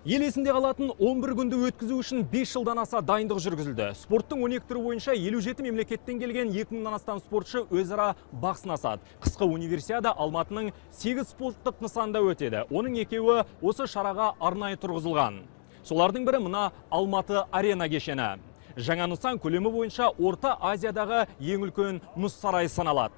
Ел есінде қалатын 11 күнді өткізу үшін 5 жылдан аса дайындық жүргізілді. Спорттың 12 түрі бойынша 57 мемлекеттен келген 2000-нан астам спортшы өзара бақ сынасады. Қысқы универсиада Алматының 8 спорттық нысанда өтеді. Оның екеуі осы шараға арнайы тұрғызылған. Солардың бірі мына Алматы арена кешені. Жаңа нысан көлемі бойынша Орта Азиядағы ең үлкен мұз сарайы саналады.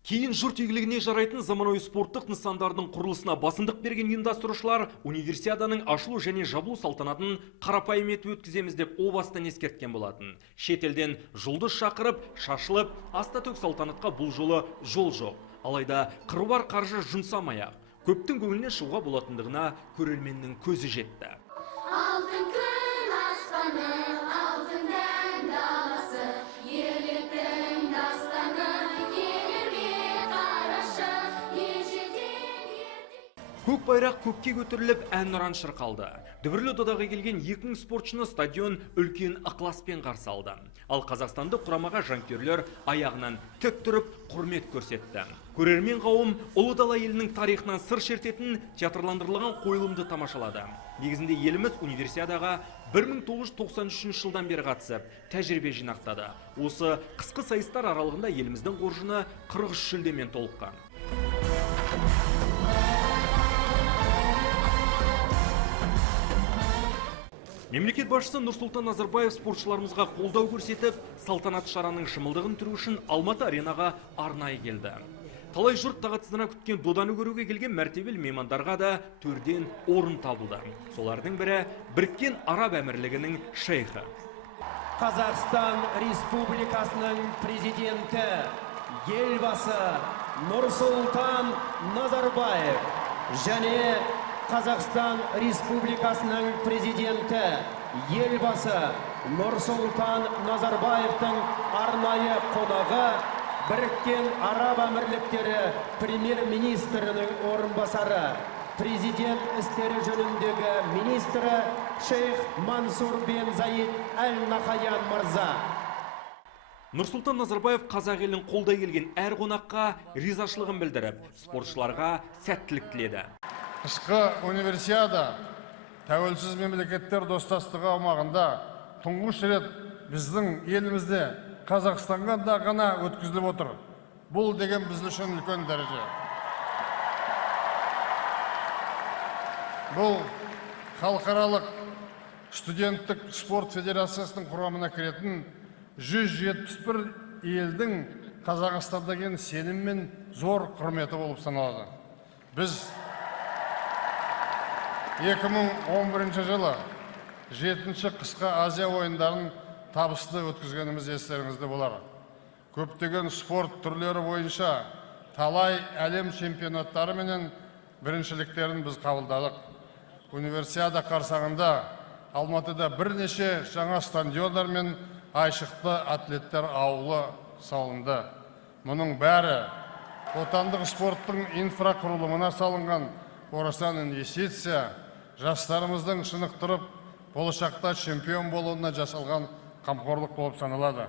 Кейін жұрт игілігіне жарайтын заманауи спорттық нысандардың құрылысына басымдық берген ұйымдастырушылар универсиаданың ашылу және жабылу салтанатын қарапайым етіп өткіземіз деп о бастан ескерткен болатын. Шетелден жұлдыз шақырып, шашылып, аста-төк салтанатқа бұл жолы жол жоқ. Алайда қыруар қаржы жұмсамай-ақ көптің көңілінен шығуға болатындығына көрерменнің көзі жетті. Алтын күн аспаны, алтын дән даласы, ерліктің дастаны, елірге қарашы, ежелден Көк байрақ көкке көтеріліп, әнұран шырқалды. Дүбірлі додаға келген 2000 спортшыны стадион үлкен ықыласпен қарсы алды. Ал қазақстандық құрамаға жанкүйерлер аяғынан тік тұрып құрмет көрсетті. Көрермен қауым ұлы дала елінің тарихынан сыр шертетін театрландырылған қойылымды тамашалады. Негізінде еліміз универсиадаға 1993 жылдан бері қатысып, тәжірибе жинақтады. Осы қысқы сайыстар аралығында еліміздің қоржыны 43 жүлдемен толыққан. Мемлекет басшысы Нұрсұлтан Назарбаев спортшыларымызға қолдау көрсетіп, салтанат шараның шымылдығын түру үшін Алматы аренаға арнайы келді. Талай жұрт тағатсыздана күткен доданы көруге келген мәртебелі меймандарға да төрден орын табылды. Солардың бірі Біріккен Араб Әмірлігінің шейхі. Қазақстан Республикасының президенті, елбасы Нұрсұлтан Назарбаев және Қазақстан Республикасының президенті, елбасы Нұрсұлтан Назарбаевтың арнайы қонағы Біріккен Араб Әмірліктері премьер-министрінің орынбасары, президент істері жөніндегі министрі Шейх Мансур бен Заид Әл-Нахаян мырза. Нұрсұлтан Назарбаев қазақ елін қолдай келген әр қонаққа ризашылығын білдіріп, спортшыларға сәттілік тіледі. Қысқы универсиада тәуелсіз мемлекеттер достастығы аумағында тұңғыш рет біздің елімізде Қазақстанға да ғана өткізіліп отыр. Бұл деген біз үшін үлкен дәреже. Бұл халықаралық студенттік спорт федерациясының құрамына кіретін 171 елдің Қазақстанда деген сенім мен зор құрметі болып саналады. Біз 2011 жылы 7-ші қысқы Азия ойындарын табысты өткізгеніміз естеріңізде болар. Көптеген спорт түрлері бойынша талай әлем чемпионаттары менен біріншіліктерін біз қабылдадық. Универсиада қарсаңында Алматыда бірнеше жаңа стадиондар мен айшықты атлеттер ауылы салынды. Мұның бәрі отандық спорттың инфрақұрылымына салынған орасан инвестиция, жастарымыздың шынықтырып, болашақта чемпион болуына жасалған қамқорлық болып саналады.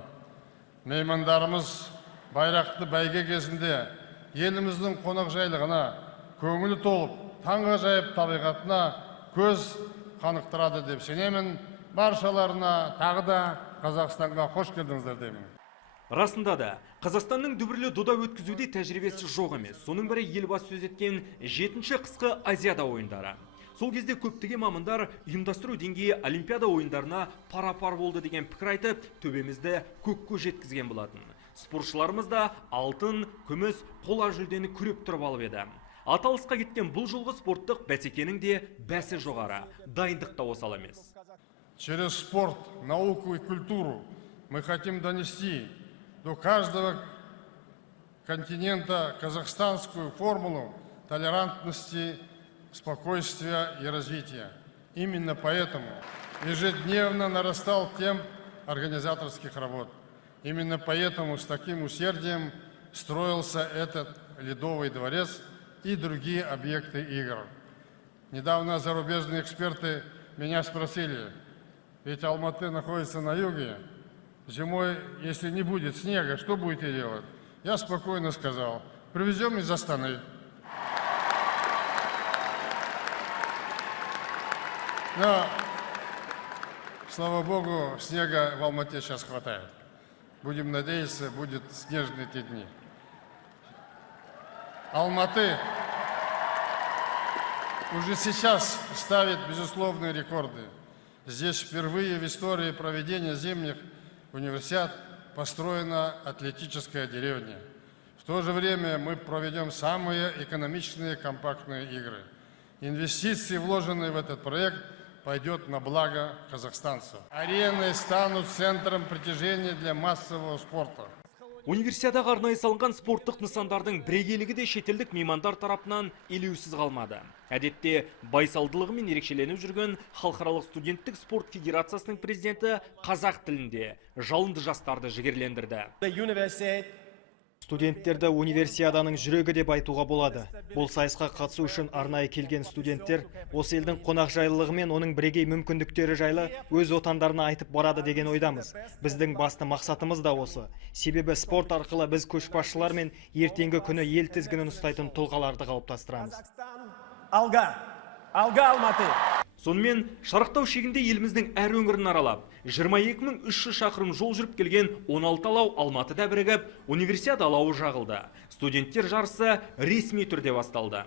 Меймандарымыз байрақты бәйге кезінде еліміздің қонақжайлығына көңілі толып, таңғажайып табиғатына көз қанықтырады деп сенемін. Баршаларына тағы да Қазақстанға қош келдіңіздер деймін. Расында да, Қазақстанның дүбірлі дода өткізуде тәжірибесі жоқ емес. Соның бірі елбасы сөз еткен 7-ші қысқы Азияда ойындары. Сол кезде көптеген мамандар ұйымдастыру деңгейі Олимпиада ойындарына пара-пар болды деген пікір айтып, төбемізді көкке жеткізген болатын. Спортшыларымыз да алтын, күміс, қола жүлдені күреп тұрып алып еді. Аталысқа кеткен бұл жолғы спорттық бәсекенің де бәсі жоғары, дайындықта осал емес. Через спорт, науку и культуру мы хотим донести до каждого континента казахстанскую формулу толерантности, спокойствия и развития. Именно поэтому ежедневно нарастал темп организаторских работ. Именно поэтому с таким усердием строился этот Ледовый дворец и другие объекты игр. Недавно зарубежные эксперты меня спросили, ведь Алматы находится на юге, зимой, если не будет снега, что будете делать? Я спокойно сказал, привезем из Астаны. Но, слава богу, снега в Алмате сейчас хватает. Будем надеяться, будут снежные эти дни. Алматы уже сейчас ставит безусловные рекорды. Здесь впервые в истории проведения зимних универсиад построена атлетическая деревня. В то же время мы проведем самые экономичные компактные игры. Инвестиции, вложенные в этот проект, пойдет на благо казахстанцев. Арены станут центром притяжения для массового спорта. Универсиадаға арнайы салынған спорттық нысандардың бірегейлігі де шетелдік меймандар тарапынан елеусіз қалмады. Әдетте байсалдылығымен ерекшеленіп жүрген Халықаралық студенттік спорт федерациясының президенті қазақ тілінде жалынды жастарды жігерлендірді. Студенттерді универсиаданың жүрегі деп айтуға болады. Бұл сайысқа қатысу үшін арнайы келген студенттер осы елдің қонақжайлылығы мен оның бірегей мүмкіндіктері жайлы өз отандарына айтып барады деген ойдамыз. Біздің басты мақсатымыз да осы. Себебі спорт арқылы біз көшбасшылар мен ертеңгі күні ел тізгінін ұстайтын тұлғаларды қалыптастырамыз. Алға Алматы! Сонымен шарықтау шегінде еліміздің әр өңірін аралап, 22.300 шақырым жол жүріп келген 16 алау Алматыда бірігіп, универсиада алауы жағылды. Студенттер жарысы ресми түрде басталды.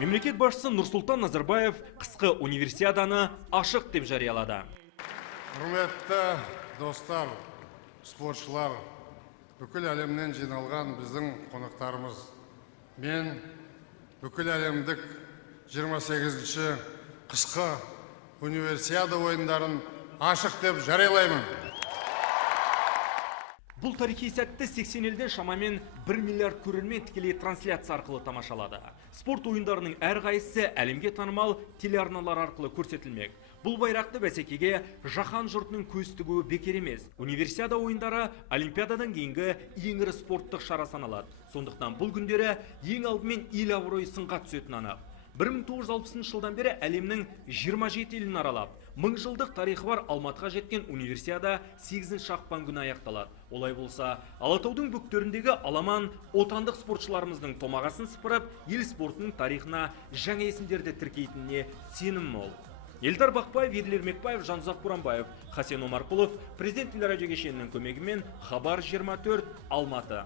Мемлекет басшысы Нұрсұлтан Назарбаев қысқы универсиаданы ашық деп жариялады. Құрметті достар, спортшылар, бүкіл әлемнен жиналған біздің қонақтарымыз. Мен бүкіл әлемдік 28-ші қысқы универсиада ойындарын ашық деп жариялаймын. Бұл тарихи сәтті 80 елден шамамен 1 миллиард көрермен тікелей трансляция арқылы тамашалады. Спорт ойындарының әрқайсысы әлемге танымал телеарналар арқылы көрсетілмек. Бұл байрақты бәсекеге жаһан жұртының көз тігуі бекер емес. Универсиада ойындары Олимпиададан кейінгі ең ірі спорттық шара саналады. Сондықтан бұл күндері ең алдымен ел абыройы сынға түсетін анық. 1960 жылдан бері әлемнің 27 елін аралап, 1000 жылдық тарихы бар Алматыға жеткен универсиада 8-ші ақпан күні аяқталады. Олай болса, Алатаудың бөктеріндегі аламан отандық спортшыларымыздың томағасын сыпырып, ел спортының тарихына жаңа есімдерді тіркейтініне сенім мол. Елдар Бақпаев, Еділ Ермекбаев, Жанұзақ Буранбаев, Хасен Омарқұлов, президент телерадио кешенінің көмегімен Хабар 24, Алматы.